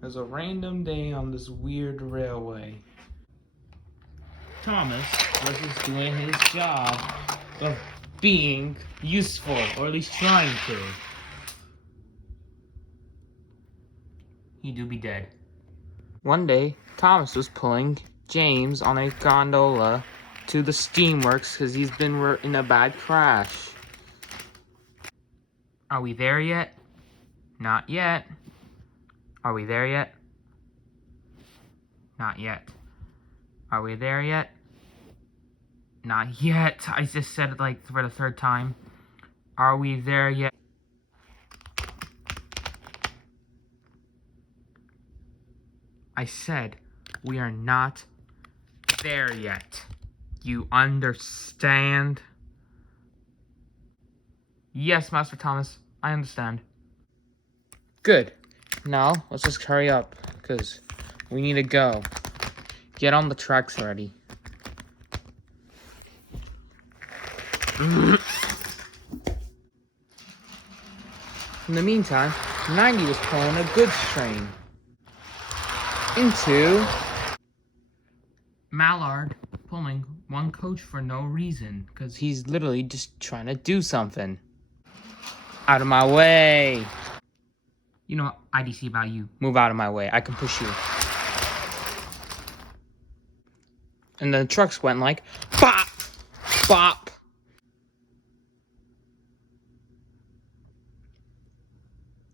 There's a random day on this weird railway. Thomas was just doing his job of being useful, or at least trying to. He do be dead. One day, Thomas was pulling James on a gondola to the steamworks because he's been in a bad crash. Are we there yet? Not yet. Are we there yet? Not yet. Are we there yet? Not yet. I just said it like for the third time. Are we there yet? I said we are not there yet. You understand? Yes, Master Thomas, I understand. Good. Now, let's just hurry up, because we need to go. Get on the tracks already. In the meantime, 90 was pulling a goods train into Mallard, pulling one coach for no reason, because he's literally just trying to do something. Out of my way. You know what IDC about you. Move out of my way. I can push you. And the trucks went like, bop, bop.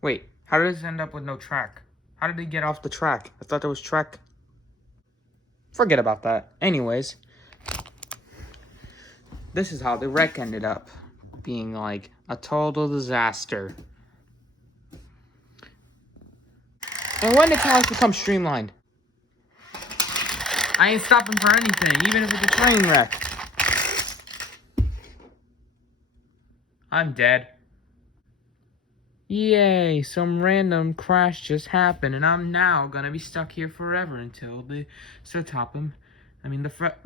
Wait, how did this end up with no track? How did they get off the track? I thought there was track. Forget about that. Anyways, this is how the wreck ended up being like a total disaster. And when did cars become streamlined? I ain't stopping for anything, even if it's a train wreck. I'm dead. Yay, some random crash just happened, and I'm now gonna be stuck here forever until the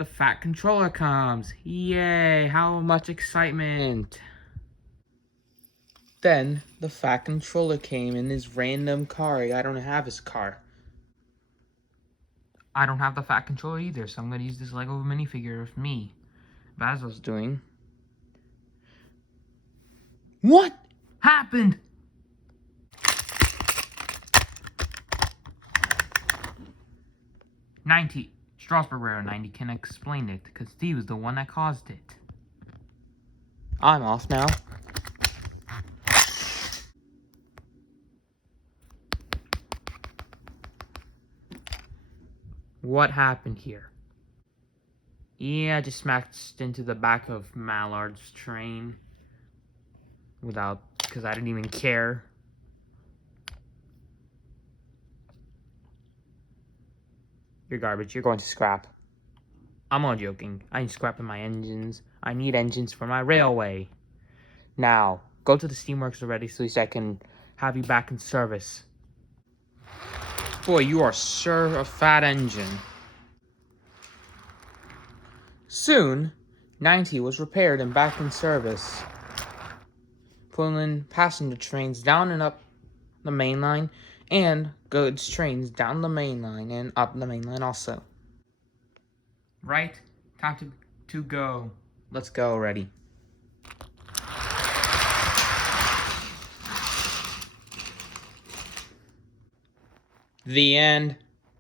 fat controller comes. Yay, how much excitement. Then, the fat controller came in his random car. I don't have his car. I don't have the fat controller either, so I'm gonna use this Lego minifigure of me. Basil's doing. What happened? Strasbourg Railroad 90 can explain it, because he was the one that caused it. I'm off now. What happened here? Yeah, I just smacked into the back of Mallard's train. Because I didn't even care. You're garbage, you're going to scrap. I'm not joking. I ain't scrapping my engines. I need engines for my railway. Now, go to the steamworks already so at least I can have you back in service. Boy, you are sure a fat engine. Soon, 90 was repaired and back in service, pulling passenger trains down and up the main line, and goods trains down the main line and up the main line also. Right, time to go. Let's go already. The end.